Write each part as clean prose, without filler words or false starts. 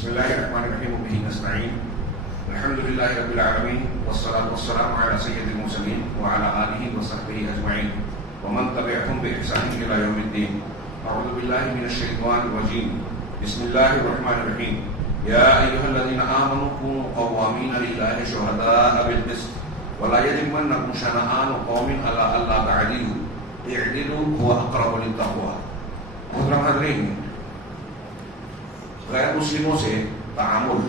بسم الله الرحمن الرحيم وبه نستعين الحمد لله رب العالمين والصلاة والسلام على سيد المرسلين وعلى آله وصحبه أجمعين ومن تبعهم بإحسان إلى يوم الدين. أعوذ بالله من الشيطان الرجيم. بسم الله الرحمن الرحيم. يا أيها الذين آمنوا كونوا قوامين لله شهداء بالقسط ولا يجرمنكم شنآن قوم على ألا تعدلوا اعدلوا هو أقرب للتقوى. محترم حضرین، غیر مسلموں سے تعامل،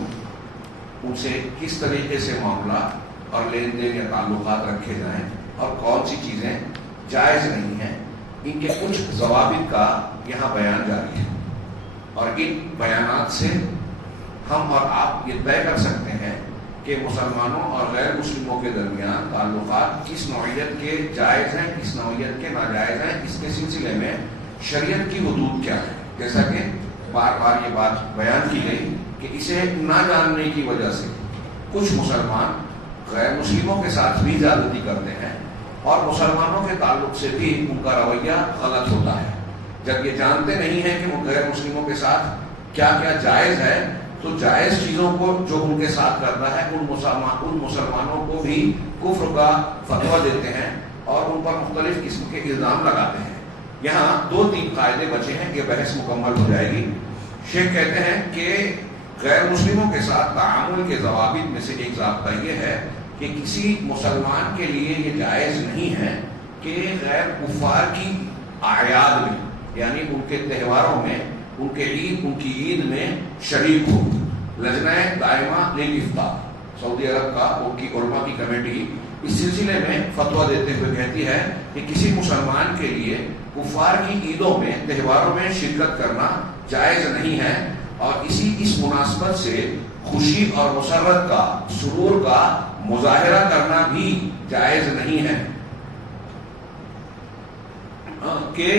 ان سے کس طریقے سے معاملات اور لین دین یا تعلقات رکھے جائیں اور کون سی چیزیں جائز نہیں ہیں، ان کے کچھ ضوابط کا یہاں بیان جاری ہے، اور ان بیانات سے ہم اور آپ یہ طے کر سکتے ہیں کہ مسلمانوں اور غیر مسلموں کے درمیان تعلقات کس نوعیت کے جائز ہیں، کس نوعیت کے ناجائز ہیں، اس کے سلسلے میں شریعت کی حدود کیا ہے. جیسا کہ بار بار یہ بات بیان کی گئی کہ اسے نہ جاننے کی وجہ سے کچھ مسلمان غیر مسلموں کے ساتھ بھی زیادتی کرتے ہیں اور مسلمانوں کے تعلق سے بھی ان کا رویہ غلط ہوتا ہے. جب یہ جانتے نہیں ہیں کہ وہ غیر مسلموں کے ساتھ کیا کیا جائز ہے، تو جائز چیزوں کو جو ان کے ساتھ کرنا ہے ان مسلمانوں کو بھی کفر کا فتویٰ دیتے ہیں اور ان پر مختلف قسم کے الزام لگاتے ہیں. یہاں 2-3 قاعدے بچے ہیں، یہ بحث مکمل ہو جائے گی. شیخ کہتے ہیں کہ غیر مسلموں کے ساتھ تعامل کے ضوابط میں سے ایک ضابطہ یہ ہے کہ کسی مسلمان کے لیے یہ جائز نہیں ہے کہ غیر کفار کی اعیاد میں، یعنی ان کے تہواروں میں، ان کی عید میں شریک ہو. لجنہ دائمہ للافتاء سعودی عرب کا ان کی علماء کی کمیٹی اس سلسلے میں فتویٰ دیتے ہوئے کہتی ہے کہ کسی مسلمان کے لیے کفار کی عیدوں میں، تہواروں میں شرکت کرنا جائز نہیں ہے، اور اس مناسبت سے خوشی اور مسرت کا، سرور کا مظاہرہ کرنا بھی جائز نہیں ہے کہ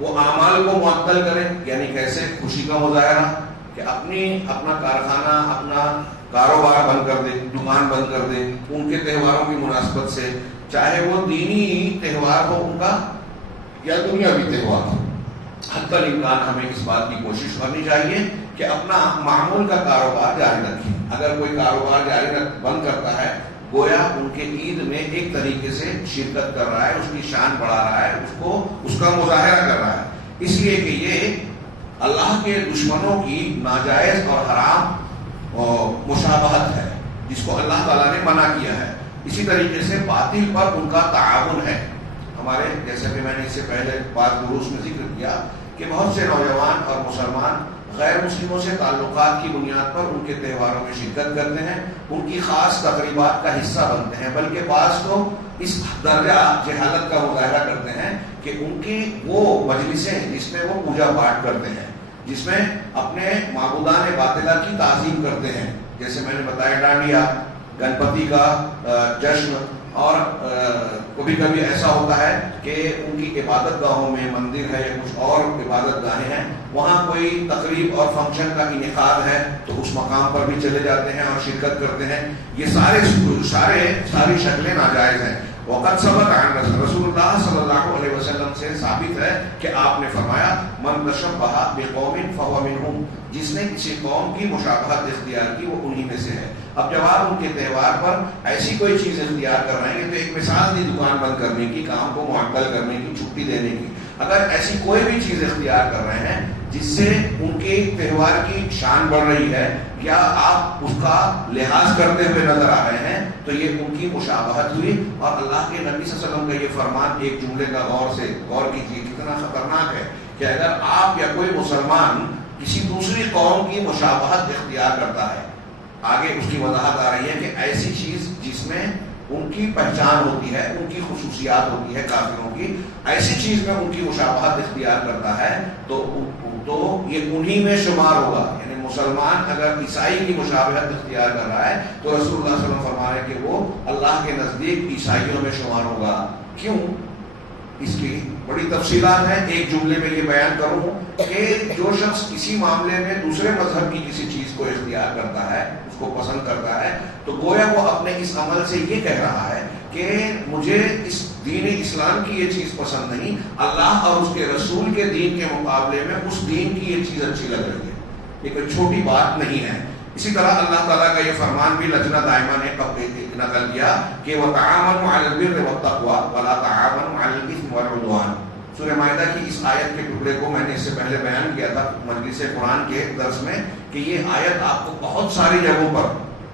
وہ اعمال کو معطل کریں. یعنی کیسے خوشی کا مظاہرہ کہ اپنا کارخانہ، اپنا کاروبار بند کر دے، دکان بند کر دے ان کے تہواروں کی مناسبت سے، چاہے وہ دینی تہوار ہو ان کا یا دنیاوی تہوار ہو. حتی الامکان ہمیں اس بات کی کوشش کرنی چاہیے کہ اپنا معمول کا کاروبار جاری رکھیں. اگر کوئی کاروبار جاری بند کرتا ہے، گویا ان کے عید میں ایک طریقے سے شرکت کر رہا ہے، اس کی شان بڑھا رہا ہے، اس کا مظاہرہ کر رہا ہے، اس لیے کہ یہ اللہ کے دشمنوں کی ناجائز اور حرام مشابہت ہے جس کو اللہ تعالیٰ نے منع کیا ہے. اسی طریقے سے باطل پر ان کا تعاون ہے. ہمارے جیسے کہ میں نے اس سے پہلے بعض دروس میں ذکر کیا کہ بہت سے نوجوان اور مسلمان غیر مسلموں سے تعلقات کی بنیاد پر ان کے تہواروں میں شرکت کرتے ہیں، ان کی خاص تقریبات کا حصہ بنتے ہیں، بلکہ بعض تو اس درجہ جہالت کا مظاہرہ کرتے ہیں کہ ان کی وہ مجلسیں جس میں وہ پوجا پاٹ کرتے ہیں، جس میں اپنے معبودان باطلہ کی تعظیم کرتے ہیں، جیسے میں نے بتایا ڈانڈیا، گنپتی کا جشن، اور کبھی کبھی ایسا ہوتا ہے کہ ان کی عبادت گاہوں میں، مندر ہے یا کچھ اور عبادت گاہیں ہیں، وہاں کوئی تقریب اور فنکشن کا انعقاد ہے تو اس مقام پر بھی چلے جاتے ہیں اور شرکت کرتے ہیں. یہ ساری شکلیں ناجائز ہیں. وقت سبق عن رسول اللہ صلی اللہ علیہ وسلم سے ثابت ہے کہ آپ نے فرمایا من تشبہ بقوم فہو منہم، جس نے کسی قوم کی مشابہت اختیار کی وہ انہی میں سے ہے. اب جب آپ ان کے تہوار پر ایسی کوئی چیز اختیار کر رہے ہیں تو ایک مثال دی دکان بند کرنے کی، کام کو معطل کرنے کی، چھٹی دینے کی، اگر ایسی کوئی بھی چیز اختیار کر رہے ہیں جس سے ان کے تہوار کی شان بڑھ رہی ہے یا آپ اس کا لحاظ کرتے ہوئے نظر آ رہے ہیں تو یہ ان کی مشابہت ہوئی. اور اللہ کے نبی صلی اللہ علیہ وسلم کا یہ فرمان ایک جملے کا غور کیجیے کتنا خطرناک ہے کہ اگر آپ یا کوئی مسلمان کسی دوسری قوم کی مشابہت اختیار کرتا ہے، آگے اس کی وضاحت آ رہی ہے کہ ایسی چیز جس میں ان کی پہچان ہوتی ہے، ان کی خصوصیات ہوتی ہے کافروں کی، ایسی چیز میں ان کی مشابہت اختیار کرتا ہے تو یہ انہی میں شمار ہوگا. یعنی مسلمان اگر عیسائی کی مشابہت اختیار کر رہا ہے تو رسول اللہ صلی اللہ علیہ وسلم فرما رہے ہیں کہ وہ اللہ کے نزدیک عیسائیوں میں شمار ہوگا. کیوں؟ اس کی بڑی تفصیلات ہیں. ایک جملے میں یہ بیان کروں کہ جو شخص کسی معاملے میں دوسرے مذہب کی کسی چیز کو اختیار کرتا ہے، اس کو پسند کرتا ہے، تو گویا وہ اپنے اس عمل سے یہ کہہ رہا ہے کہ مجھے اس دین اسلام کی یہ چیز پسند نہیں، اللہ اور اس کے رسول کے دین کے مقابلے میں اس دین کی یہ چیز اچھی لگ رہی ہے. یہ کوئی چھوٹی بات نہیں ہے. اسی طرح اللہ تعالیٰ کا یہ فرمان بھی لجنہ دائمہ نے نقل کیا کہ وَتَعَاوَنُوا عَلَى الْبِرِّ وَالتَّقْوَىٰ وَلَا تَعَاوَنُوا عَلَى الْإِثْمِ وَالْعُدْوَانِ. سورہ مائدہ کی اس آیت کے ٹکڑے کو میں نے اس سے پہلے بیان کیا تھا مجلس قرآن کے درس میں کہ یہ آیت آپ کو بہت ساری جگہوں پر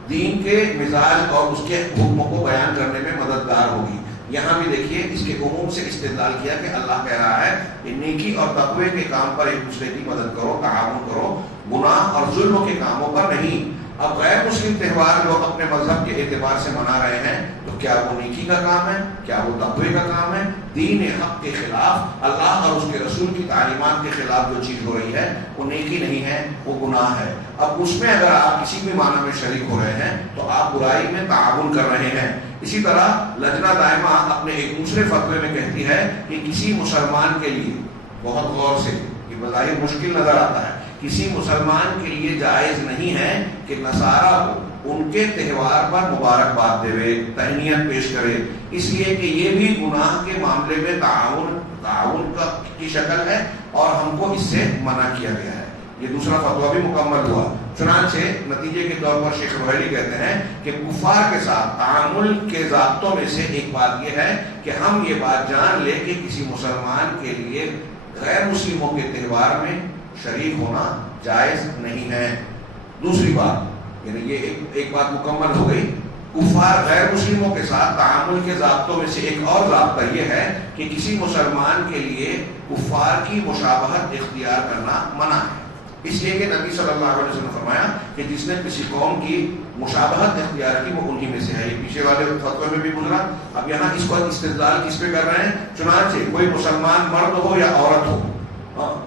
دین کے مزاج اور اس کے حکموں کو بیان کرنے میں مددگار ہوگی. یہاں بھی دیکھیے اس کے عموم سے استدلال کیا کہ اللہ کہہ رہا ہے کہ نیکی اور تقوی کے کام پر ایک دوسرے کی مدد کرو, تعاون کرو, گناہ اور ظلم کے کاموں پر نہیں. اب غیر مسلم تہوار لوگ اپنے مذہب کے اعتبار سے منا رہے ہیں تو کیا وہ نیکی کا کام ہے, کیا وہ تقوی کا کام ہے؟ دین حق کے خلاف, اللہ اور اس کے رسول کی تعلیمات کے خلاف جو چیز ہو رہی ہے وہ نیکی نہیں ہے, وہ گناہ ہے. اب اس میں اگر آپ کسی بھی معنی میں شریک ہو رہے ہیں تو آپ برائی میں تعاون کر رہے ہیں. اسی طرح لجنہ دائمہ اپنے ایک دوسرے فتوے میں کہتی ہے کہ کسی مسلمان کے لیے, بہت غور سے, یہ بظاہر مشکل نظر آتا ہے, کسی مسلمان کے لیے جائز نہیں ہے کہ نصارہ کو ان کے تہوار پر مبارکباد دے, تہنیت پیش کرے, اس لیے کہ یہ بھی گناہ کے معاملے میں تعاون کی شکل ہے اور ہم کو اس سے منع کیا گیا ہے. یہ دوسرا فتویٰ بھی مکمل ہوا. چنانچہ نتیجے کے طور پر شیخ روحیلی کہتے ہیں کہ کفار کے ساتھ تعامل کے ضابطوں میں سے ایک بات یہ ہے کہ ہم یہ بات جان لیں کہ کسی مسلمان کے لیے غیر مسلموں کے تہوار میں شریک ہونا جائز نہیں ہے. دوسری بات, یعنی یہ ایک بات مکمل ہو گئی. کفار غیر مسلموں کے ساتھ تعامل کے ضابطوں میں سے ایک اور ضابطہ یہ ہے کہ کسی مسلمان کے لیے کفار کی مشابہت اختیار کرنا منع ہے. اس لیے کہ نبی صلی اللہ علیہ وسلم نے فرمایا کہ جس نے کسی قوم کی مشابہت اختیار کی وہ انہی میں سے ہے. یہ پیچھے والے فتوے میں بھی گزرا. اب یہاں اس کو استدلال کس پہ کر رہے ہیں؟ چنانچہ کوئی مسلمان مرد ہو یا عورت ہو,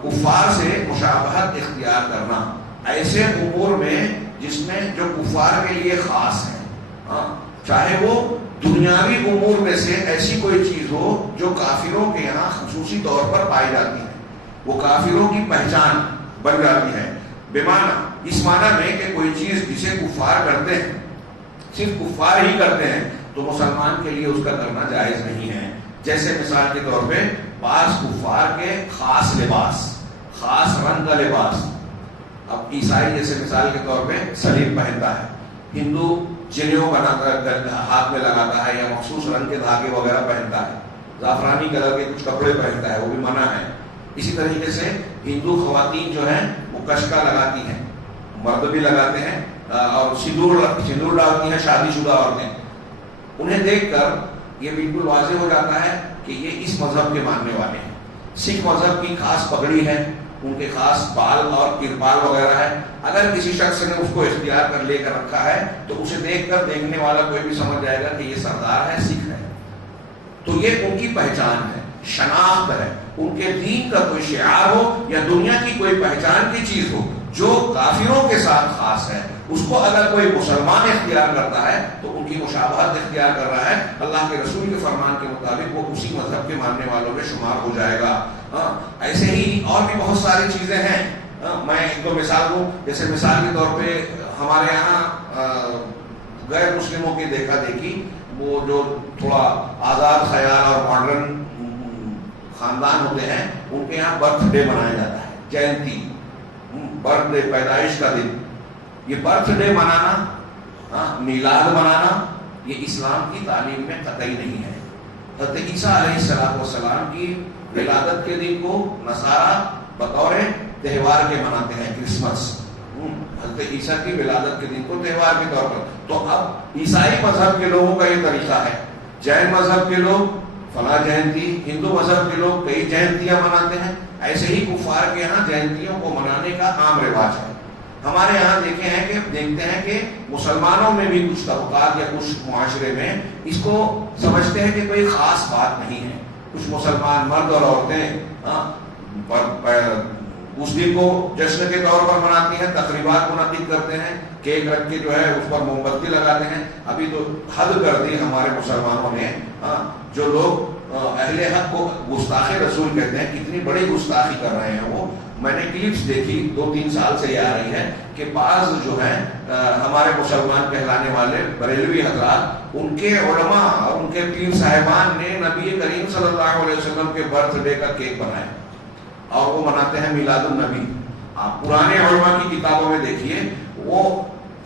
کفار سے مشابہت اختیار کرنا ایسے امور میں جس میں جو کفار کے لیے خاص ہے, چاہے وہ دنیاوی امور میں سے ایسی کوئی چیز ہو جو کافروں کے یہاں خصوصی طور پر پائی جاتی ہے, وہ کافروں کی پہچان بن جاتی ہے. بمعنی اس معنی میں کہ کوئی چیز جسے کفار کرتے ہیں, صرف کفار ہی کرتے ہیں, تو مسلمان کے لیے اس کا کرنا جائز نہیں ہے. جیسے مثال کے طور پہ بعض کفار کے خاص لباس, خاص رنگ کا لباس. اب عیسائی جیسے مثال کے طور پہ سلیم پہنتا ہے, ہندو جنیوں بنا کر ہاتھ میں لگاتا ہے یا مخصوص رنگ کے دھاگے وغیرہ پہنتا ہے, زعفرانی کلر کے کچھ کپڑے پہنتا ہے, وہ بھی منع ہے. اسی طریقے سے ہندو خواتین جو ہیں وہ کشکا لگاتی ہیں, مرد بھی لگاتے ہیں, اور سندور ڈالتی ہیں شادی شدہ عورتیں. انہیں دیکھ کر یہ بالکل واضح ہو جاتا ہے کہ یہ اس مذہب کے ماننے والے ہیں. سکھ مذہب کی خاص پگڑی ہے, ان کے خاص بال اور کرپال وغیرہ ہے. اگر کسی شخص نے اس کو اختیار کر لے کر رکھا ہے تو اسے دیکھ کر دیکھنے والا کوئی بھی سمجھ جائے گا کہ یہ سردار ہے, سکھ ہے. تو یہ ان کی پہچان ہے, شناخت ہے. ان کے دین کا کوئی شعار ہو یا دنیا کی کوئی پہچان کی چیز ہو جو کافروں کے ساتھ خاص ہے, اس کو اگر کوئی مسلمان اختیار کرتا ہے تو ان کی مشابہت اختیار کر رہا ہے. اللہ کے رسول کے فرمان کے مطابق وہ اسی مذہب کے ماننے والوں میں شمار ہو جائے گا. ایسے ہی اور بھی بہت ساری چیزیں ہیں. میں ایک دو مثال دوں. جیسے مثال کے طور پہ ہمارے یہاں غیر مسلموں کی دیکھا دیکھی, وہ جو تھوڑا آزاد خیال اور ماڈرن خاندان ہوتے ہیں, ان کے یہاں برتھ ڈے منایا جاتا ہے, جینتی, برتھ ڈے, پیدائش کا دن. یہ برتھ ڈے منانا, میلاد منانا, یہ اسلام کی تعلیم میں قطعی نہیں ہے. حضرت عیسیٰ علیہ السلام کی ولادت کے دن کو نصارہ بطور تہوار کے مناتے ہیں, کرسمس. حضرت عیسیٰ کی ولادت کے دن کو تہوار کے طور پر. تو اب عیسائی مذہب کے لوگوں کا یہ طریقہ ہے, جین مذہب کے لوگ فلاں جینتی, ہندو مذہب کے لوگ کئی جینتیاں مناتے ہیں. ایسے ہی کفار کے یہاں جینتیوں کو منانے کا عام رواج ہے. ہمارے یہاں دیکھتے ہیں کہ مسلمانوں میں بھی کچھ طبقات یا کچھ معاشرے میں اس کو سمجھتے ہیں کہ کوئی خاص بات نہیں ہے. کچھ مسلمان مرد اور عورتیں اس دن کو جشن کے طور پر مناتی ہیں, تقریبات منعقد کرتے ہیں, کیک رکھ کے جو ہے اس پر موم بتی لگاتے ہیں. ابھی تو حد کر دی ہمارے مسلمانوں نے. جو لوگ اہل حق کو گستاخ رسول کہتے ہیں, کتنی بڑی گستاخی کر رہے ہیں وہ. میں نے کلپس دیکھی 2-3 سال سے یہ آ رہی ہے کہ بعض جو ہیں ہمارے مسلمان کہلانے والے بریلوی حضرات, ان کے علماء اور ان کے پیر صاحبان نے نبی کریم صلی اللہ علیہ وسلم کے برتھ ڈے کا کیک بنایا اور وہ مناتے ہیں میلاد النبی. آپ پرانے علماء کی کتابوں میں دیکھیے، وہ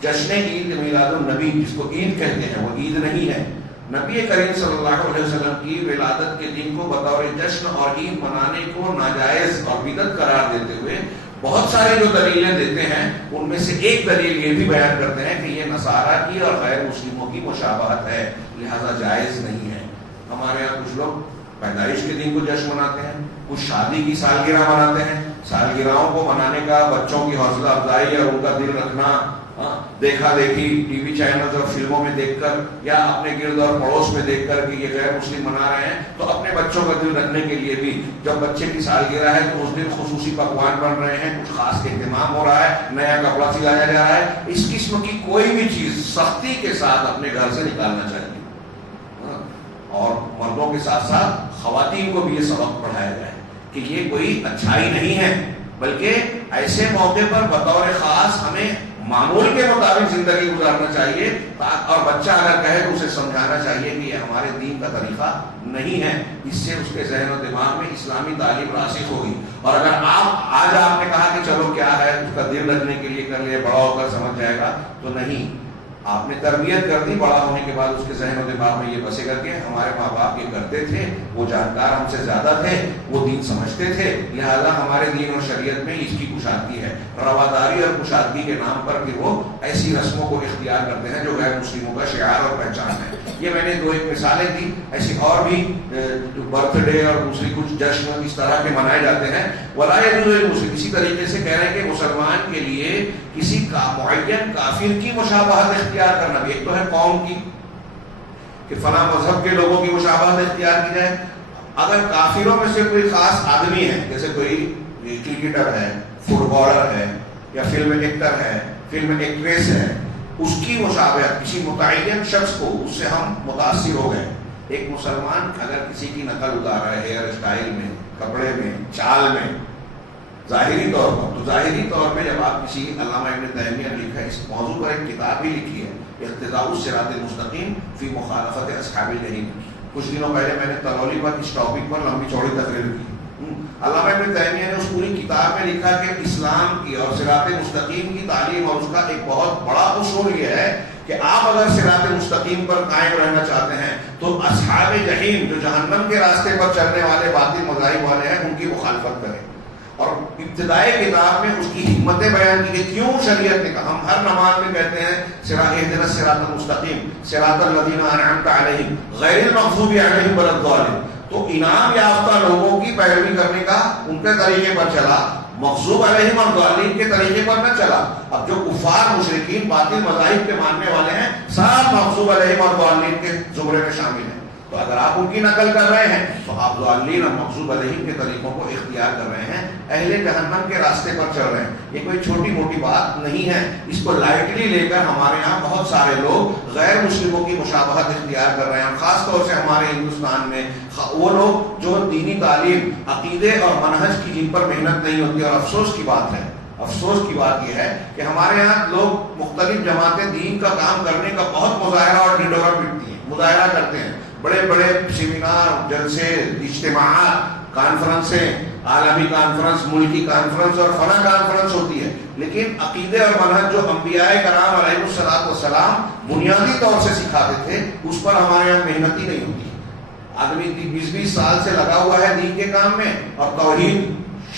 جشن عید میلاد النبی جس کو عید کہتے ہیں وہ عید نہیں ہے. نبی کریم صلی اللہ علیہ وسلم کی ولادت کے دن کو بطور جشن اور عید منانے کو ناجائز اور بدعت قرار دیتے ہوئے بہت سارے جو دلیلیں دیتے ہیں ان میں سے ایک دلیل یہ بھی بیان کرتے ہیں کہ یہ نصارہ کی اور غیر مسلموں کی مشابہت ہے، لہذا جائز نہیں ہے. ہمارے یہاں کچھ لوگ پیدائش کے دن کو جشن مناتے ہیں، کچھ شادی کی سالگرہ مناتے ہیں. سالگرہوں کو منانے کا بچوں کی حوصلہ افزائی اور ان کا دل رکھنا دیکھا دیکھی ٹی وی چینلز اور فلموں میں دیکھ کر یا اپنے گرد اور پڑوس میں دیکھ کر کہ یہ غیر مسلم منا رہے ہیں، تو اپنے بچوں کا دل رکھنے کے لیے بھی جب بچے کی سالگرہ ہے تو اس دن خصوصی پکوان بن رہے ہیں، کچھ خاص اہتمام ہو رہا ہے، نیا کپڑا سلایا جا رہا ہے. اس قسم کی کوئی بھی چیز سختی کے ساتھ اپنے گھر سے نکالنا چاہیے. اور مردوں کے ساتھ ساتھ خواتین کو بھی یہ سبق پڑھایا جائے کہ یہ کوئی اچھائی نہیں ہے، بلکہ ایسے موقع پر بطور خاص ہمیں معمول کے مطابق زندگی گزارنا چاہیے. اور بچہ اگر کہے تو اسے سمجھانا چاہیے کہ یہ ہمارے دین کا طریقہ نہیں ہے. اس سے اس کے ذہن و دماغ میں اسلامی تعلیم راسخ ہوگی. اور اگر آج آپ نے کہا کہ چلو کیا ہے اس کا دل رکھنے کے لیے کر لے، بڑا ہو کر سمجھ جائے گا، تو نہیں. آپ نے تربیت کر دی، بڑا ہونے کے بعد اس کے ذہن و دماغ میں یہ بسے گا کہ ہمارے ماں باپ یہ کرتے تھے، وہ جانکار ہم سے زیادہ تھے، وہ دین سمجھتے تھے، لہذا ہمارے دین اور شریعت میں اس کی کشادگی ہے. رواداری اور کشادگی کے نام پر پھر وہ ایسی رسموں کو اختیار کرتے ہیں جو غیر مسلموں کا شعار اور پہچان ہے. یہ میں نے دو ایک مثالیں دی، ایسی اور بھی برتھ ڈے اور دوسری کچھ جشن اس طرح کے منائے جاتے ہیں. ولا يجوز للمسلم، اسی طریقے سے کہہ رہے ہیں کہ مسلمان کے لیے کسی معین کافر کی مشابہت اختیار کرنا بھی، ایک تو ہے قوم کی کہ فلاں مذہب کے لوگوں کی مشابہت اختیار کی جائے. اگر کافروں میں سے کوئی خاص آدمی ہے، جیسے کوئی کرکٹر ہے، فٹ بالر ہے، یا فلم ایکٹر ہے، فلم ایکٹریس ہے، اس کی مشابہت کسی متعین شخص کو، اس سے ہم متاثر ہو گئے. ایک مسلمان اگر کسی کی نقل اتار رہا ہے ہیئر اسٹائل میں، کپڑے میں، چال میں، ظاہری طور پر، تو ظاہری طور میں جب آپ کسی علامہ ابن تیمیہ نے لکھا ہے اس موضوع پر ایک کتاب بھی لکھی ہے، اقتداء الصراط المستقیم فی مخالفت اصحاب الجحیم. کچھ دنوں پہلے میں نے تلولی پر اس ٹاپک پر لمبی چوڑی تقریر کی. علامہ ابن تیمیہ نے اس پوری کتاب میں لکھا کہ اسلام کی اور صراط مستقیم کی تعلیم اور اس کا ایک بہت بڑا اصول یہ ہے کہ آپ اگر صراط مستقیم پر قائم رہنا چاہتے ہیں تو اصحاب جحیم جو جہنم کے راستے پر چلنے والے باطل مذاہب والے ہیں ان کی مخالفت کریں. اور ابتدائی کتاب میں اس کی حکمتیں بیان کی کہ کیوں شریعت نے کہا. ہم ہر نماز میں کہتے ہیں اہدنا الصراط المستقیم صراط الذین انعمت علیہم غیر المغضوب علیہم ولا الضالین. تو انعام یافتہ لوگوں کی پیروی کرنے کا ان کے طریقے پر چلا، مغضوب علیہم اور ضالین کے طریقے پر نہ چلا. اب جو کفار مشرکین باطل مذاہب کے ماننے والے ہیں سب مغضوب علیہم اور ضالین کے زمرے میں شامل ہیں. تو اگر آپ ان کی نقل کر رہے ہیں تو آپ ضالین اور مغضوب علیہم کے طریقوں کو اختیار کر رہے ہیں، اہل جہنم کے راستے پر چل رہے ہیں. یہ کوئی چھوٹی موٹی بات نہیں ہے. اس کو لائٹلی لے کر ہمارے یہاں بہت سارے لوگ غیر مسلموں کی مشابہت اختیار کر رہے ہیں. خاص طور سے ہمارے ہندوستان میں وہ لوگ جو دینی تعلیم، عقیدے اور منہج کی جن پر محنت نہیں ہوتی. اور افسوس کی بات ہے، افسوس کی بات یہ ہے کہ ہمارے یہاں لوگ مختلف جماعتیں دین کا کام کرنے کا بہت مظاہرہ اور ڈھنڈورا پیٹتی ہیں، مظاہرہ کرتے ہیں. بڑے بڑے سیمینار، جلسے، اجتماعات، کانفرنسیں، عالمی کانفرنس، ملکی کانفرنس اور فلاں کانفرنس ہوتی ہے، لیکن عقیدے اور منہج جو انبیاء کرام علیہ الصلوۃ والسلام بنیادی طور سے سکھاتے تھے اس پر ہمارے یہاں محنت ہی نہیں ہوتی. آدمی 20-20 سال سے لگا ہوا ہے دین کے کام میں اور توحید،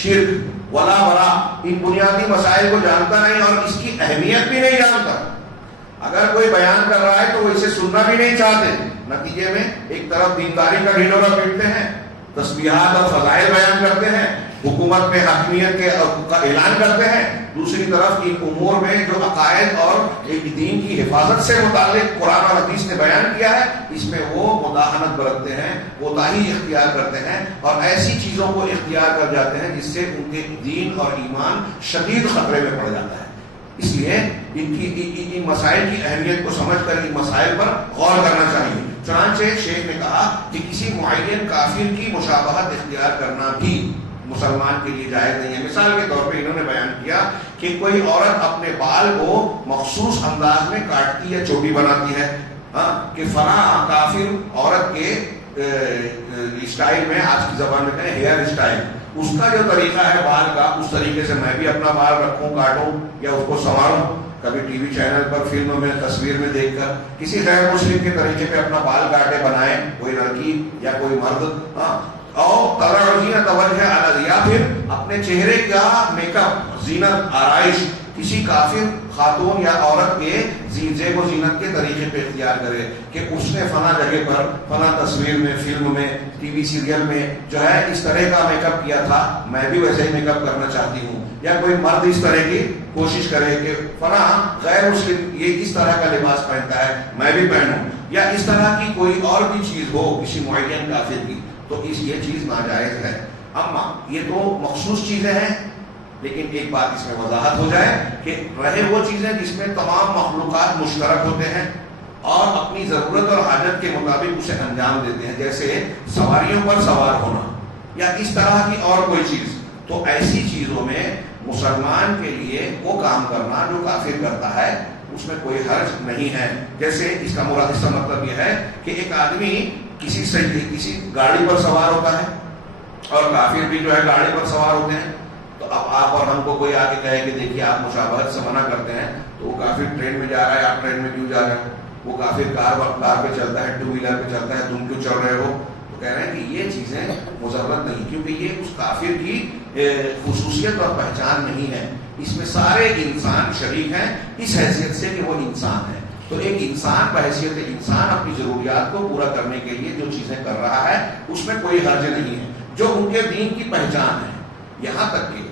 شرک، ولا برا ان بنیادی مسائل کو جانتا نہیں اور اس کی اہمیت بھی نہیں جانتا. اگر کوئی بیان کر رہا ہے تو وہ اسے سننا بھی نہیں چاہتے. نتیجے میں ایک طرف دینداری کا ڈھنڈورا پیٹتے ہیں، تسبیحات اور فضائل بیان کرتے ہیں، حکومت میں حاکمیت کا اعلان کرتے ہیں، دوسری طرف ان امور میں جو عقائد اور ایک دین کی حفاظت سے متعلق قرآن اور حدیث نے بیان کیا ہے اس میں وہ مداہنت برتتے ہیں، کوتاہی اختیار کرتے ہیں اور ایسی چیزوں کو اختیار کر جاتے ہیں جس سے ان کے دین اور ایمان شدید خطرے میں پڑ جاتا ہے. اس لیے ان مسائل کی اہمیت کو سمجھ کر ان مسائل پر غور کرنا چاہیے. چنانچہ شیخ نے کہا کہ کسی معین کافر کی مشابہت اختیار کرنا بھی مسلمان کے لیے جائز نہیں ہے. مثال کے طور پہ انہوں نے بیان کیا کہ کوئی عورت اپنے بال کو مخصوص انداز میں کاٹتی ہے، چوٹی بناتی ہے، کہ فلاں کافر عورت کے اسٹائل میں، آج کی زبان میں کہیں ہیئر اسٹائل، اس کا جو طریقہ ہے بال کا، اس طریقے سے میں بھی اپنا بال رکھوں، کاٹوں یا اس کو سنواروں. کبھی ٹی وی چینل پر فلم میں تصویر میں دیکھ کر کسی غیر مسلم کے طریقے پہ اپنا بال کاٹے بنائے کوئی لڑکی یا کوئی مرد. اور زینت وجہ الگ، یا پھر اپنے چہرے کا میک اپ، زینت، آرائش کسی کافر خاتون یا عورت کے زیب و زینت کے طریقے پہ اختیار کرے کہ اس نے فلاں جگہ پر فلاں تصویر میں، فلم میں، ٹی وی سیریل میں جو ہے اس طرح کا میک اپ کیا تھا، میں بھی ویسے ہی میک اپ کرنا چاہتی ہوں. یا کوئی مرد اس طرح کی کوشش کرے کہ فلاں غیر مسلم یہ اس طرح کا لباس پہنتا ہے میں بھی پہنوں، یا اس طرح کی کوئی اور بھی چیز ہو کسی معین کافر کی، تو یہ چیز ناجائز ہے. اما یہ تو مخصوص چیزیں ہیں، لیکن ایک بات اس میں وضاحت ہو جائے کہ رہے وہ چیزیں جس میں تمام مخلوقات مشترک ہوتے ہیں اور اپنی ضرورت اور حاجت کے مطابق اسے انجام دیتے ہیں، جیسے سواریوں پر سوار ہونا یا اس طرح کی اور کوئی چیز، تو ایسی چیزوں میں مسلمان کے لیے وہ کام کرنا جو کافر کرتا ہے اس میں کوئی حرج نہیں ہے. جیسے اس کا مطلب یہ ہے کہ ایک آدمی کسی گاڑی پر سوار ہوتا ہے اور کافر بھی جو ہے گاڑی پر سوار ہوتے ہیں، تو اب آپ اور ہم کو کوئی آ کے کہے کہ دیکھیے آپ مشابہت سے منع کرتے ہیں، تو وہ کافر ٹرین میں جا رہا ہے، آپ ٹرین میں کیوں جا رہے ہیں؟ وہ کافر کار پہ چلتا ہے، ٹو ویلر پہ چلتا ہے، تم کیوں چل رہے ہو؟ تو کہہ رہے ہیں کہ یہ چیزیں مضرت نہیں، کیونکہ یہ اس کافر کی خصوصیت اور پہچان نہیں ہے. اس میں سارے انسان شریک ہیں اس حیثیت سے کہ وہ انسان ہے. تو ایک انسان بحیثیت انسان اپنی ضروریات کو پورا کرنے کے لیے جو چیزیں کر رہا ہے اس میں کوئی حرج نہیں ہے، جو ان کے دین کی پہچان ہے. یہاں تک کہ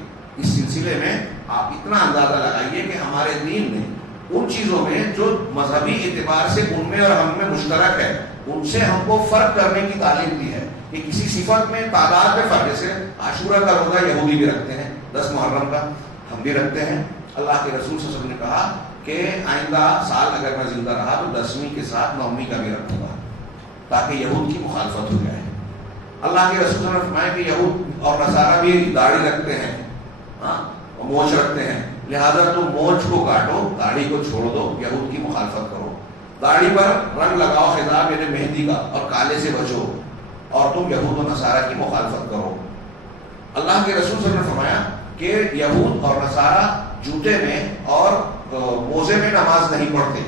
اس سلسلے میں آپ اتنا اندازہ لگائیے کہ ہمارے دین نے ان چیزوں میں جو مذہبی اعتبار سے ان میں اور ہم میں مشترک ہے ان سے ہم کو فرق کرنے کی تعلیم دی ہے کہ کسی صفت میں تعداد میں فرق. جیسے عاشورہ کا روزہ یہودی بھی رکھتے ہیں، 10 محرم کا ہم بھی رکھتے ہیں. اللہ کے رسول صلی اللہ علیہ وسلم نے کہا کہ آئندہ سال اگر میں زندہ رہا تو 10ویں کے ساتھ 9ویں کا بھی رکھوں گا تاکہ یہود کی مخالفت ہو جائے. اللہ کے رسول صلی اللہ علیہ وسلم نے فرمایا کہ یہود اور نصارہ بھی داڑھی رکھتے ہیں، مونچھ رکھتے ہیں، لہذا تم مونچھ کو کاٹو، داڑھی کو چھوڑ دو، یہود کی مخالفت کرو. داڑھی پر رنگ لگاؤ، خضاب یعنی مہندی کا، اور کالے سے بچو، اور تم یہود و نصارہ کی مخالفت کرو. اللہ کے رسول صلی اللہ علیہ وسلم نے فرمایا کہ یہود اور نصارہ جوتے میں اور موزے میں نماز نہیں پڑھتے،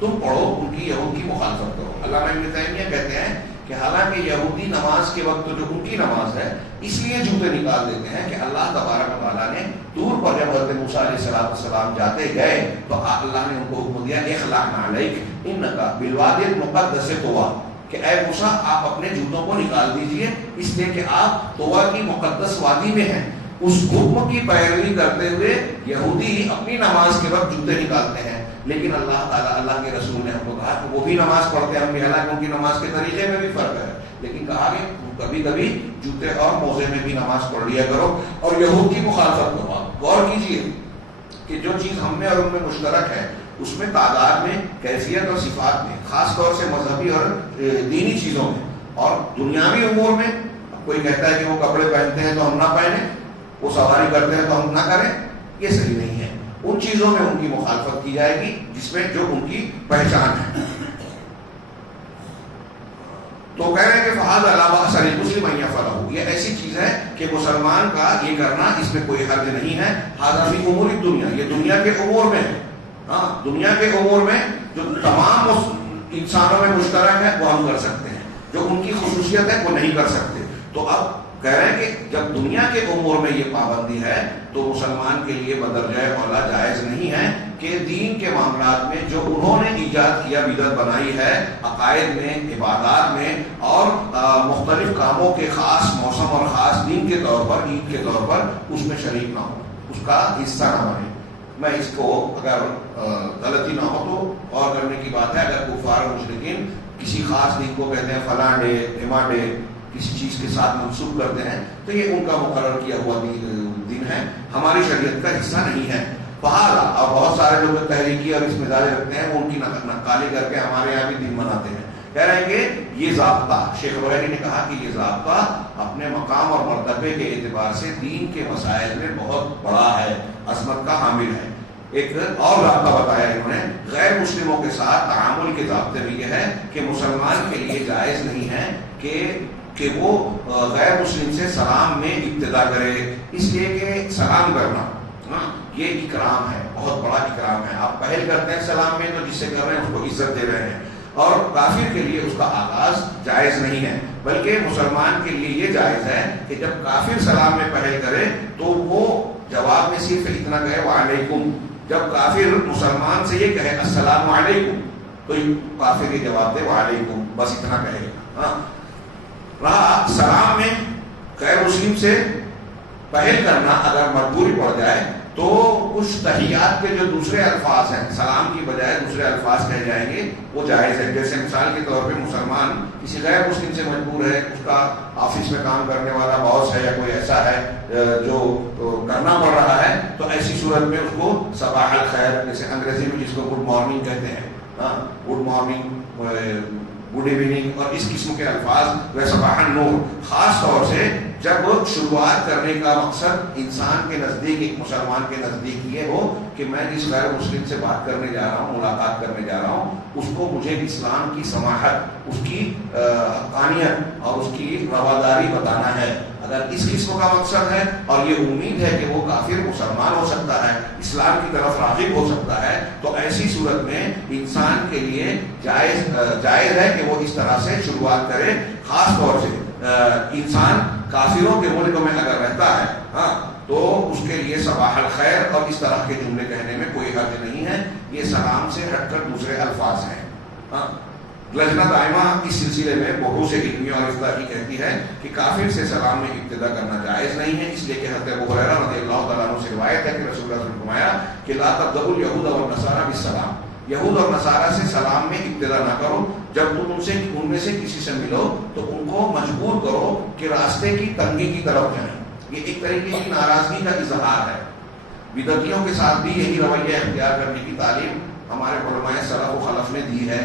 تم پڑھو، ان کی یہود کی مخالفت کرو. علامہ ابن تیمیہ کہتے ہیں کہ حالانکہ یہودی نماز کے وقت جو ان کی نماز ہے اس لیے جوتے نکال دیتے ہیں کہ اللہ تبارک و تعالیٰ نے طور پر جب حضرت موسیٰ علیہ السلام جاتے گئے تو اللہ نے ان کو حکم دیا اخلعنا علیک انکا بالوادی المقدس طویٰ، کہ اے موسیٰ آپ اپنے جوتوں کو نکال دیجئے اس لیے کہ آپ طویٰ کی مقدس وادی میں ہیں. اس حکم کی پیروی کرتے ہوئے یہودی اپنی نماز کے وقت جوتے نکالتے ہیں، لیکن اللہ تعالیٰ اللہ کے رسول نے ہم کو کہا کہ وہ بھی نماز پڑھتے ہیں، ہم بھی حالانکہ ان کی نماز کے طریقے میں بھی فرق ہے، لیکن کہا کہ کبھی کبھی جوتے اور موزے میں بھی نماز پڑھ لیا کرو اور یہود کی مخالفت کرو. آپ غور کیجیے کہ جو چیز ہم میں اور ان میں مشترک ہے اس میں تعداد میں، کیفیت اور صفات میں، خاص طور سے مذہبی اور دینی چیزوں میں، اور دنیاوی امور میں کوئی کہتا ہے کہ وہ کپڑے پہنتے ہیں تو ہم نہ پہنیں، وہ سواری کرتے ہیں تو ہم نہ کریں، یہ صحیح نہیں ہے. ان چیزوں میں ان کی مخالفت کی جائے گی جس میں جو ان کی پہچان ہے. تو کہہ رہے ہیں کہ فہذا لا بأس للمسلم ان يفعله، یہ ایسی چیز ہے کہ مسلمان کا یہ کرنا اس میں کوئی حرج نہیں ہے. ھذا فی امور الدنیا، یہ دنیا کے امور میں ہے. ہاں، دنیا کے امور میں جو تمام انسانوں میں مشترک ہے وہ ہم کر سکتے ہیں، جو ان کی خصوصیت ہے وہ نہیں کر سکتے. تو اب کہہ رہے ہیں کہ جب دنیا کے امور میں یہ پابندی ہے تو مسلمان کے لیے بدرجہ اولا جائز نہیں ہے کہ دین کے معاملات میں جو انہوں نے ایجاد کیا، بدعت بنائی ہے عقائد میں، عبادات میں اور مختلف کاموں کے خاص موسم اور خاص دن کے طور پر، عید کے طور پر اس میں شریک نہ ہو، اس کا حصہ نہ بنے. میں اس کو اگر غلطی نہ ہو تو غور کرنے کی بات ہے، اگر کفار مشرکین کسی خاص دن کو کہتے ہیں فلاں ڈے، اما ڈے، کسی چیز کے ساتھ منسوب کرتے ہیں تو یہ ان کا مقرر کیا ہوا دن ہے، ہماری شریعت کا حصہ نہیں ہے. بہرحال اور بہت سارے لوگ تحریکی اور اس مزاج رکھتے ہیں، وہ ان کی نقالی کر کے ہمارے یہاں بھی دن مناتے ہیں. کہہ رہے ہیں کہ یہ ضابطہ، شیخ روحانی نے کہا کہ یہ ضابطہ اپنے مقام اور مرتبے کے اعتبار سے دین کے مسائل میں بہت بڑا ہے، عظمت کا حامل ہے. ایک اور ضابطہ بتایا انہوں نے، غیر مسلموں کے ساتھ تعامل کے ضابطے میں یہ ہے کہ مسلمان کے لیے جائز نہیں ہے کہ کہ وہ غیر مسلم سے سلام میں ابتدا کرے، اس لیے کہ سلام کرنا یہ اکرام ہے، بہت بڑا اکرام ہے. آپ پہل کرتے ہیں سلام میں تو جس سے کر رہے ہیں اس کو عزت دے رہے ہیں، اور کافر کے لیے اس کا آغاز جائز نہیں ہے، بلکہ مسلمان کے لیے یہ جائز ہے کہ جب کافر سلام میں پہل کرے تو وہ جواب میں صرف اتنا کہے وعلیکم. جب کافر مسلمان سے یہ کہے السلام علیکم تو کافر یہ جواب دے وعلیکم، بس اتنا کہے. رہا سلام میں غیر مسلم سے پہل کرنا اگر مجبوری پڑ جائے تو کچھ تحیات کے جو دوسرے الفاظ ہیں، سلام کی بجائے دوسرے الفاظ کہے جائیں گے، وہ جائز ہے. جیسے مثال کے طور پہ مسلمان کسی غیر مسلم سے مجبور ہے، اس کا آفس میں کام کرنے والا باس ہے یا کوئی ایسا ہے جو کرنا پڑ رہا ہے، تو ایسی صورت میں اس کو صباح الخیر، جیسے انگریزی میں جس کو گڈ مارننگ کہتے ہیں، گڈ مارننگ، گڈ ایوننگ اور اس قسم کے الفاظ، و صباح النور، خاص طور سے جب شروعات کرنے کا مقصد انسان کے نزدیک، ایک مسلمان کے نزدیک یہ ہو کہ میں جس غیر مسلم سے بات کرنے جا رہا ہوں، ملاقات کرنے جا رہا ہوں، اس کو مجھے اسلام کی سماحت، اس کی حقانیت اور اس کی رواداری بتانا ہے. اگر اس قسم کا مقصد ہے اور یہ امید ہے کہ وہ کافر مسلمان ہو سکتا ہے، اسلام کی طرف راغب ہو سکتا ہے، تو ایسی صورت میں انسان کے لیے جائز ہے کہ وہ اس طرح سے شروعات کرے. خاص طور سے انسان کافروں کے ملک میں اگر رہتا ہے تو اس کے لیے صباح الخیر اور اس طرح کے جملے کہنے میں کوئی حرج نہیں ہے. یہ سلام سے ہٹ کر دوسرے الفاظ ہیں. لجنہ دائمہ اس سلسلے میں بحوث علمی اور افتاحی کہتی ہے کہ کافر سے سلام میں ابتدا کرنا جائز نہیں ہے، اس لیے کہ حضرت ابو ہریرہ رضی اللہ تعالیٰ عنہ سے روایت ہے کہ رسول اللہ صلی اللہ علیہ وسلم نے فرمایا کہ لا تبدؤوا اليہود والنصارى بالسلام، یہود اور نصارہ سے سلام میں ابتدا نہ کرو. جب تم ان میں سے کسی سے ملو تو ان کو مجبور کرو کہ راستے کی تنگی کی طرف جائیں. یہ ایک طریقے کی ناراضگی کا اظہار ہے. بدعتیوں کے ساتھ بھی یہی رویہ اختیار کرنے کی تعلیم ہمارے علماء سلف و خلف نے دی ہے.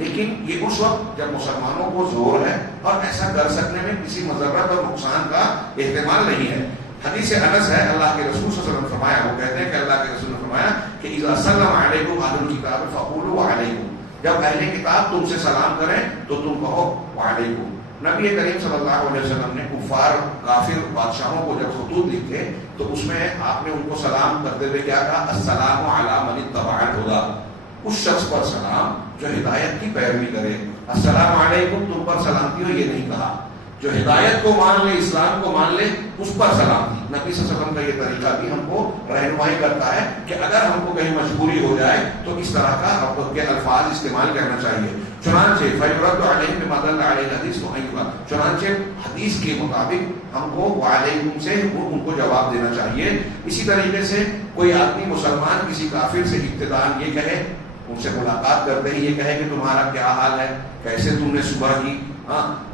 لیکن یہ اس وقت جب مسلمانوں کو زور ہے اور ایسا کر سکنے میں کسی مضرت اور نقصان کا احتمال نہیں ہے. حدیث انس ہے، اللہ کے رسول صلی اللہ علیہ وسلم نے فرمایا، وہ کہتے ہیں کہ اللہ کے رسول نے فرمایا کہ اذا سلم علیکم اہل الکتاب فقولوا وعلیکم، جب اہل کتاب تم سے سلام کریں تو تم کہو وعلیکم. نبی کریم صلی اللہ علیہ وسلم نے کفار کافر بادشاہوں کو جب خطوط لکھے تو اس میں آپ نے ان کو سلام کرتے ہوئے کیا کہا؟ السلام علی من اتبع الہدی، اس شخص پر سلام جو ہدایت کی پیروی کرے. السلام علیکم تم پر سلامتی ہو یہ نہیں کہا. جو ہدایت کو مان لے، اسلام کو مان لے، اس پر سلامتی. نبی صلی اللہ علیہ وسلم کا یہ طریقہ بھی ہم کو رہنمائی کرتا ہے کہ اگر ہم کو کہیں مجبوری ہو جائے تو اس طرح کا رب کے الفاظ استعمال کرنا چاہیے. چنانچہ فیرد علیہم بما دل علیہ الحدیث معیبا، چنانچہ حدیث کے مطابق ہم کو وعلیکم سے ان کو جواب دینا چاہیے. اسی طریقے سے کوئی آدمی مسلمان کسی کافر سے ابتداءً یہ کہے، ان سے ملاقات کرتے ہی یہ کہے کہ تمہارا کیا حال ہے، کیسے تم نے صبح کی،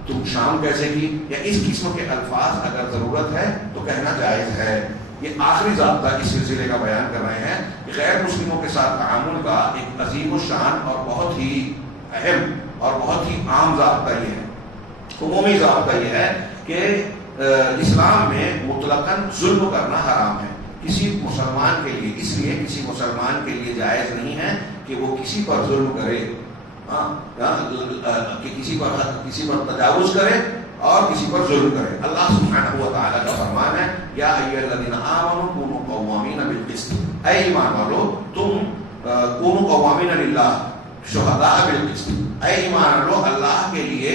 تم شام کیسے کی، یا اس قسم کے الفاظ اگر ضرورت ہے تو کہنا جائز ہے. یہ آخری ضابطہ اس سلسلے کا بیان کر رہے ہیں کہ غیر مسلموں کے ساتھ تعامل کا ایک عظیم الشان اور بہت ہی اہم اور بہت ہی عام ضابطہ یہ ہے، عمومی ضابطہ یہ ہے کہ اسلام میں مطلقاً ظلم کرنا حرام ہے کسی مسلمان کے لیے. اس لیے کسی مسلمان کے لیے جائز نہیں ہے کہ وہ کسی پر ظلم کرے، کہ کسی پر تجاوز کرے اور کسی پر ظلم کرے. اللہ سبحانہ و تعالیٰ کا فرمان ہے یا ایھا الذین آمنوا کونوا قوامین بالقسط، اے ایمان والو تم کونوا قوامین للہ شہداء بالقسط، اے ایمان والو اللہ کے لیے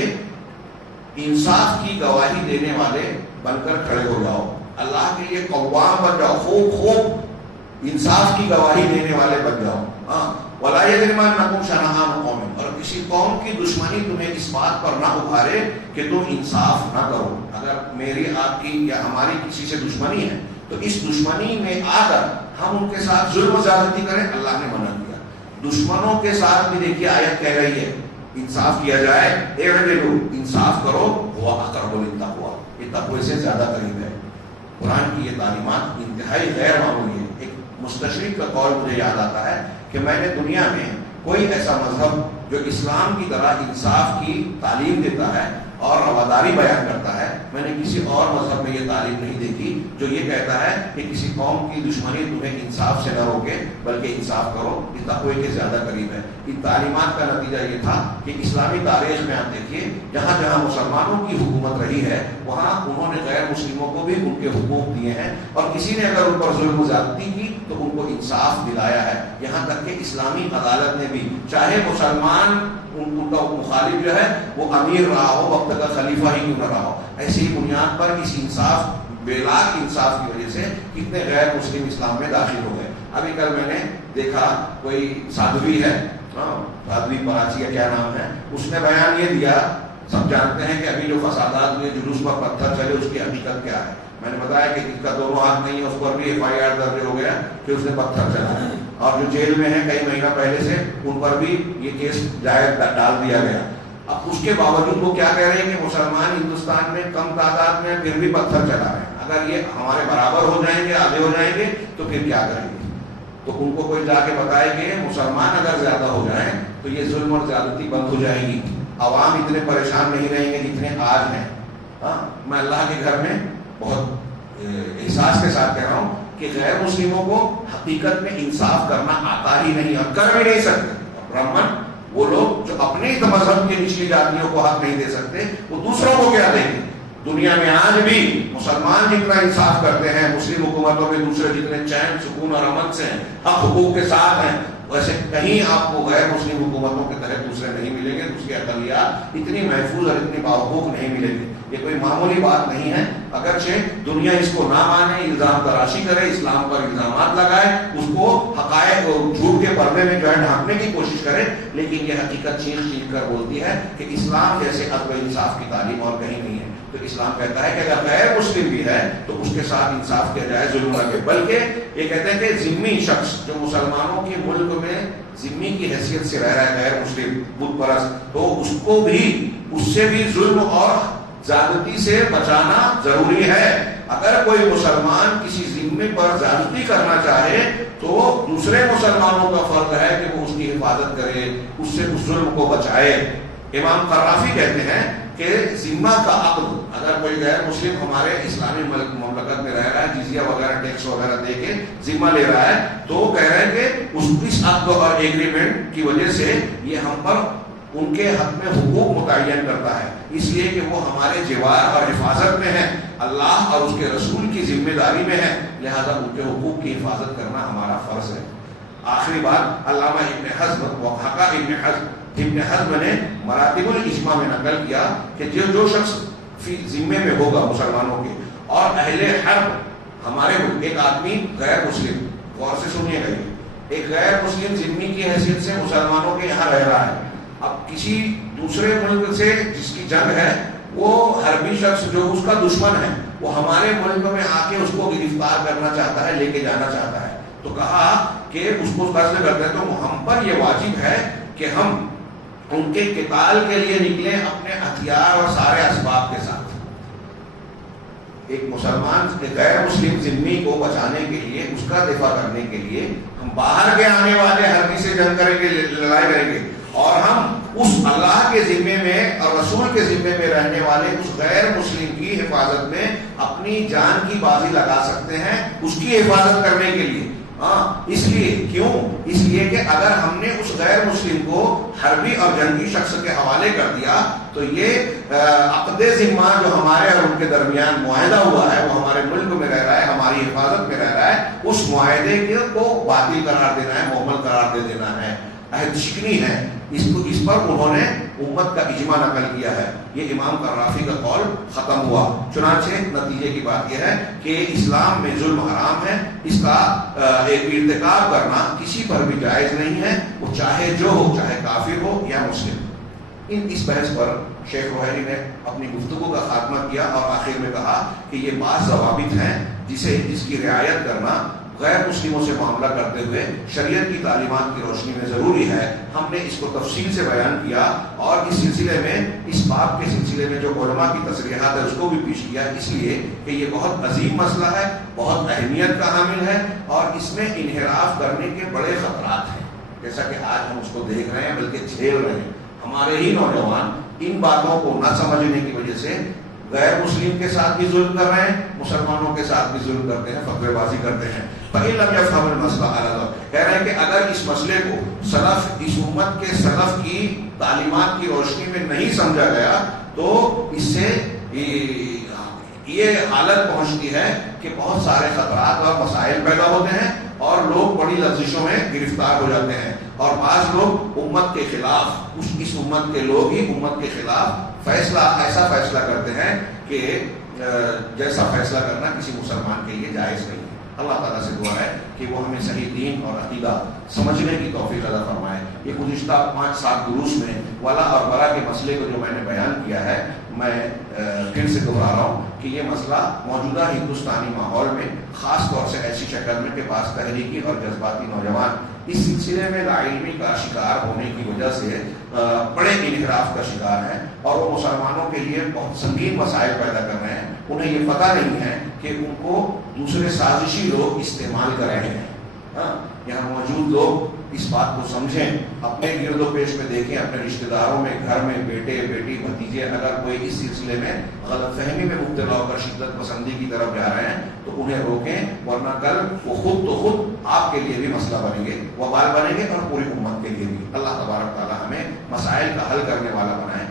انصاف کی گواہی دینے والے بن کر کھڑے ہو جاؤ. اللہ کے لیے قوام بن جاؤ، خوب انصاف کی گواہی دینے والے بن جاؤ. وَلَا يَجْرِمَنَّكُمْ شَنَآنُ قَوْمٍ، اور کسی قوم کی دشمنی تمہیں اس بات پر نہ ابھارے کہ تم انصاف نہ کرو. اگر میری آپ کی یا ہماری کسی سے دشمنی ہے تو اس دشمنی میں آ کر ہم ان کے ساتھ ظلم و زیادتی کریں، اللہ نے منع کیا. دشمنوں کے ساتھ بھی دیکھیے آیت کہہ رہی ہے انصاف کیا جائے، اعدلوا، انصاف کرو، هو اقرب للتقوی، یہ تقوی سے زیادہ قریب ہے. قرآن کی یہ تعلیمات انتہائی غیر معمولی ہے. ایک مستشرق کا قول مجھے یاد آتا ہے کہ میں نے دنیا میں کوئی ایسا مذہب جو اسلام کی طرح انصاف کی تعلیم دیتا ہے اور رواداری بیان کرتا ہے. میں نے کسی اور مذہب میں یہ تعلیم نہیں دیکھی جو یہ کہتا ہے کہ کسی قوم کی دشمنی تمہیں انصاف سے نہ روکے بلکہ انصاف کرو، یہ تقوی کے زیادہ قریب ہے. ان تعلیمات کا نتیجہ یہ تھا کہ اسلامی تاریخ میں آپ دیکھیے جہاں جہاں مسلمانوں کی حکومت رہی ہے وہاں انہوں نے غیر مسلموں کو بھی ان کے حقوق دیے ہیں، اور کسی نے اگر ان پر ظلم و زیادتی کی تو ان کو انصاف دلایا ہے. یہاں تک کہ اسلامی عدالت نے بھی چاہے مسلمان ان کا مخالف جو ہے وہ امیر رہا ہو، وقت کا خلیفہ ہی کیوں نہ رہا ہو، ایسی بنیاد پر اس انصاف بے لاکھ انصاف کی وجہ سے کتنے غیر مسلم اسلام میں داخل ہو گئے. ابھی کل میں نے دیکھا کوئی سادھوی ہے، سادھوی پراچی کا کیا نام ہے، اس نے بیان یہ دیا، سب جانتے ہیں کہ ابھی جو فسادات ہوئے جلوس پر پتھر چلے اس کی حقیقت کیا ہے. میں نے بتایا کہ جس کا دونوں ہاتھ نہیں ہے اس پر بھی FIR درج ہو گیا کہ اس نے پتھر چلایا، اور جو جیل میں ہے کئی مہینہ پہلے سے ان پر بھی یہ کیس ڈال دیا گیا. اب اس کے باوجود وہ کیا کہہ رہے ہیں کہ مسلمان ہندوستان میں کم تعداد میں پھر بھی پتھر چلا رہے ہیں، اگر یہ ہمارے برابر ہو جائیں گے، آگے ہو جائیں گے تو پھر کیا کریں گے. تو ان کو کوئی جا کے بتائے کہ مسلمان اگر زیادہ ہو جائیں تو یہ ظلم اور زیادتی بند ہو جائے گی، عوام اتنے پریشان نہیں رہیں گے جتنے آج ہیں. میں اللہ کے گھر میں بہت احساس کے ساتھ کہہ رہا ہوں کہ غیر مسلموں کو حقیقت میں انصاف کرنا آتا ہی نہیں اور کر بھی نہیں سکتے. برہمن وہ لوگ جو اپنے مذہب کی نچلی جاتیوں کو حق نہیں دے سکتے وہ دوسروں کو کیا دیں گے. دنیا میں آج بھی مسلمان جتنا انصاف کرتے ہیں مسلم حکومتوں میں دوسرے جتنے چین سکون اور امن سے حق حقوق کے ساتھ ہیں، ویسے کہیں آپ کو غیر مسلم حکومتوں کے تحت دوسرے نہیں ملیں گے. دوسری اقلیات اتنی محفوظ اور اتنی باحقوق نہیں ملیں گے. یہ کوئی معمولی بات نہیں ہے، اگرچہ دنیا اس کو نہ مانے، الزام تراشی کرے، اسلام پر الزامات لگائے، اس کو حقائق اور جھوٹ کے پردے میں جو ہے ڈھانپنے کی کوشش کرے، لیکن یہ حقیقت چیخ چیخ کر بولتی ہے کہ اسلام جیسے عدل و انصاف کی تعلیم اور کہیں نہیں ہے. تو اسلام کہتا ہے کہ اگر غیر مسلم بھی ہے تو اس کے ساتھ انصاف کیا جائے، ظلم نہ کرے. بلکہ یہ کہتے ہیں کہ ذمی شخص جو مسلمانوں کے ملک میں ذمی کی حیثیت سے رہ رہا ہے، غیر مسلم بت پرست، تو اس کو بھی اس سے بھی ظلم اور زیادتی سے بچانا ضروری ہے. اگر کوئی مسلمان کسی ذمے پر زیادتی کرنا چاہے تو دوسرے مسلمانوں کا فرض ہے کہ وہ اس کی حفاظت کرے، اس سے اس ظلم کو بچائے. امام قرافی کہتے ہیں کہ ذمہ کا عقد، اگر کوئی غیر مسلم ہمارے اسلامی مملکت میں رہ رہا ہے، جزیہ وغیرہ ٹیکس وغیرہ دے کے ذمہ لے رہا ہے، تو وہ کہہ رہے ہیں کہ اس عقد اور ایگریمنٹ کی وجہ سے یہ ہم پر ان کے حق میں حقوق متعین کرتا ہے، اس لیے کہ وہ ہمارے جوار اور حفاظت میں ہیں، اللہ اور اس کے رسول کی ذمہ داری میں ہے، لہذا ان کے حقوق کی حفاظت کرنا ہمارا فرض ہے. آخری بات علامہ ابن حزم وحقا ابن حزم نے مراتب الاجماع میں نقل کیا کہ جو شخص فی ذمے میں ہوگا مسلمانوں کے اور اہل حرب، ہمارے ایک آدمی غیر مسلم، غور سے سنیے گا، ایک غیر مسلم ذمہ کی حیثیت سے مسلمانوں کے یہاں رہ رہا ہے، اب کسی دوسرے ملک سے جس کی جنگ ہے، وہ حربی شخص جو اس کا دشمن ہے وہ ہمارے ملک میں آ کے اس کو گرفتار کرنا چاہتا ہے، لے کے جانا چاہتا ہے، تو کہا کہ اس کو قتل کرتے ہیں تو ہم پر یہ واجب ہے کہ ہم ان کے قتال کے لیے نکلیں اپنے ہتھیار اور سارے اسباب کے ساتھ. ایک مسلمان غیر مسلم ذمہ کو بچانے کے لیے، اس کا دفاع کرنے کے لیے ہم باہر کے آنے والے حربی سے جنگ کریں گے، لڑائی کریں گے، اور ہم اس اللہ کے ذمے میں اور رسول کے ذمے میں رہنے والے اس غیر مسلم کی حفاظت میں اپنی جان کی بازی لگا سکتے ہیں، اس کی حفاظت کرنے کے لیے. اس لیے کیوں؟ اس لیے کہ اگر ہم نے اس غیر مسلم کو حربی اور جنگی شخص کے حوالے کر دیا تو یہ عقد ذمہ جو ہمارے اور ان کے درمیان معاہدہ ہوا ہے، وہ ہمارے ملک میں رہ رہا ہے، ہماری حفاظت میں رہ رہا ہے، اس معاہدے کو باطل قرار دینا ہے، مہمل قرار دے دینا ہے، عہد شکنی ہے. اس پر انہوں نے امت کا اجماع نقل کیا ہے. یہ امام قرافی کا قول ختم ہوا. چنانچہ نتیجے کی بات یہ ہے کہ اسلام میں ظلم حرام ہے، اس کا ارتکاب کرنا کسی پر بھی جائز نہیں ہے، وہ چاہے جو ہو، چاہے کافر ہو یا مسلم. اس بحث پر شیخ روحانی نے اپنی گفتگو کا خاتمہ کیا اور آخر میں کہا کہ یہ بعض ضوابط ہیں جس کی رعایت کرنا غیر مسلموں سے معاملہ کرتے ہوئے شریعت کی تعلیمات کی روشنی میں ضروری ہے. ہم نے اس کو تفصیل سے بیان کیا اور اس سلسلے میں، اس باب کے سلسلے میں جو علماء کی تصریحات ہے اس کو بھی پیش کیا، اس لیے کہ یہ بہت عظیم مسئلہ ہے، بہت اہمیت کا حامل ہے اور اس میں انحراف کرنے کے بڑے خطرات ہیں، جیسا کہ آج ہم اس کو دیکھ رہے ہیں بلکہ جھیل رہے ہیں. ہمارے ہی نوجوان ان باتوں کو نہ سمجھنے کی وجہ سے غیر مسلم کے ساتھ بھی ظلم کر رہے ہیں، مسلمانوں کے ساتھ بھی ظلم کرتے ہیں، فتوی بازی کرتے ہیں۔ فَإِن لَمْ يَفْهَمُ الْمَسْأَلَةَ عَلَى، کہہ رہے ہیں کہ اگر اس مسئلے کو سلف، اس امت کے سلف کی تعلیمات کی روشنی میں نہیں سمجھا گیا تو اس سے یہ حالت پہنچتی ہے کہ بہت سارے خطرات اور مسائل پیدا ہوتے ہیں اور لوگ بڑی لغزشوں میں گرفتار ہو جاتے ہیں، اور بعض لوگ امت کے خلاف، اس امت کے لوگ ہی امت کے خلاف ایسا فیصلہ کرتے ہیں کہ جیسا فیصلہ کرنا کسی مسلمان کے لیے جائز نہیں ہے۔ اللہ تعالیٰ سے دعا ہے کہ وہ ہمیں صحیح دین اور عقیدہ سمجھنے کی توفیق عطا فرمائے۔ یہ گزشتہ 5-7 دروس میں ولا اور برا کے مسئلے کو جو میں نے بیان کیا ہے، میں پھر سے دہرا رہا ہوں کہ یہ مسئلہ موجودہ ہندوستانی ماحول میں خاص طور سے ایسی شکل میں کہ بعض تحریکی اور جذباتی نوجوان اس سلسلے میں لاعلمی کا شکار ہونے کی وجہ سے بڑے انحراف کا شکار ہیں، اور وہ مسلمانوں کے لیے بہت سنگین مسائل پیدا کر رہے ہیں۔ انہیں یہ پتہ نہیں ہے کہ ان کو دوسرے سازشی لوگ استعمال کر رہے ہیں۔ یہاں موجود لوگ اس بات کو سمجھیں، اپنے گرد و پیش میں دیکھیں، اپنے رشتہ داروں میں، گھر میں بیٹے بیٹی بھتیجے اگر کوئی اس سلسلے میں غلط فہمی میں مبتلا ہو کر شدت پسندی کی طرف جا رہے ہیں تو انہیں روکیں، ورنہ کل وہ خود آپ کے لیے بھی مسئلہ بنیں گے، وبال بنیں گے، اور پوری امت کے لیے بھی۔ اللہ تبارک تعالی ہمیں مسائل کا حل کرنے والا بنائے۔